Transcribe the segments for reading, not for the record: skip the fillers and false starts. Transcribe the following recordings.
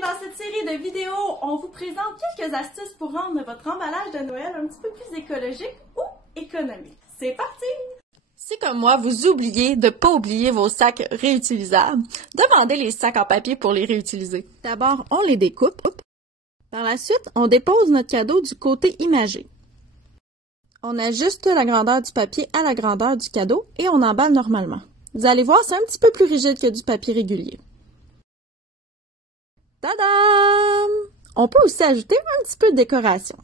Dans cette série de vidéos, on vous présente quelques astuces pour rendre votre emballage de Noël un petit peu plus écologique ou économique. C'est parti! Si comme moi, vous oubliez de ne pas oublier vos sacs réutilisables, demandez les sacs en papier pour les réutiliser. D'abord, on les découpe. Par la suite, on dépose notre cadeau du côté imagé. On ajuste la grandeur du papier à la grandeur du cadeau et on emballe normalement. Vous allez voir, c'est un petit peu plus rigide que du papier régulier. Tadam! On peut aussi ajouter un petit peu de décoration.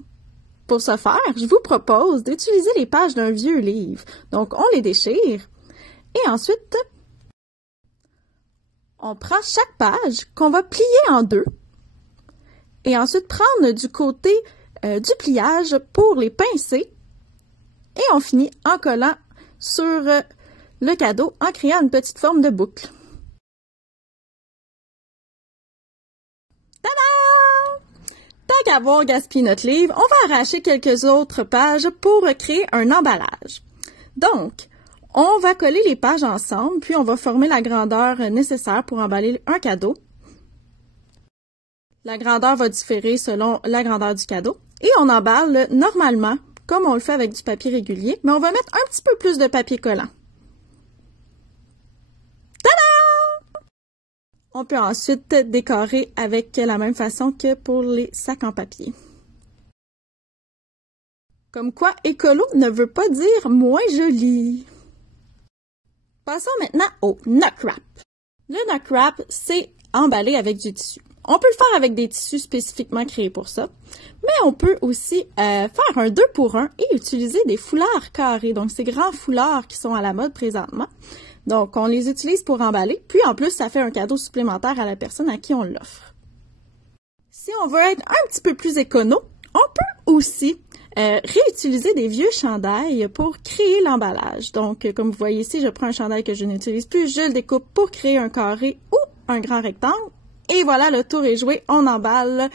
Pour ce faire, je vous propose d'utiliser les pages d'un vieux livre. Donc, on les déchire et ensuite, on prend chaque page qu'on va plier en deux et ensuite prendre du côté du pliage pour les pincer et on finit en collant sur le cadeau en créant une petite forme de boucle. Tant qu'à avoir gaspillé notre livre, on va arracher quelques autres pages pour créer un emballage. Donc, on va coller les pages ensemble, puis on va former la grandeur nécessaire pour emballer un cadeau. La grandeur va différer selon la grandeur du cadeau. Et on emballe normalement, comme on le fait avec du papier régulier, mais on va mettre un petit peu plus de papier collant. On peut ensuite décorer avec la même façon que pour les sacs en papier. Comme quoi, écolo ne veut pas dire moins joli. Passons maintenant au Nock Wrap. Le Nock Wrap, c'est emballé avec du tissu. On peut le faire avec des tissus spécifiquement créés pour ça, mais on peut aussi faire un 2 pour 1 et utiliser des foulards carrés, donc ces grands foulards qui sont à la mode présentement. Donc, on les utilise pour emballer, puis en plus, ça fait un cadeau supplémentaire à la personne à qui on l'offre. Si on veut être un petit peu plus écono, on peut aussi réutiliser des vieux chandails pour créer l'emballage. Donc, comme vous voyez ici, je prends un chandail que je n'utilise plus, je le découpe pour créer un carré ou un grand rectangle. Et voilà, le tour est joué, on emballe.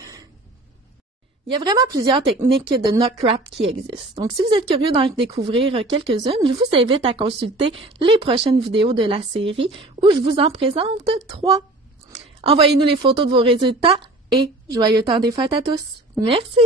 Il y a vraiment plusieurs techniques de Nock Wrap qui existent. Donc, si vous êtes curieux d'en découvrir quelques-unes, je vous invite à consulter les prochaines vidéos de la série où je vous en présente 3. Envoyez-nous les photos de vos résultats et joyeux temps des fêtes à tous. Merci!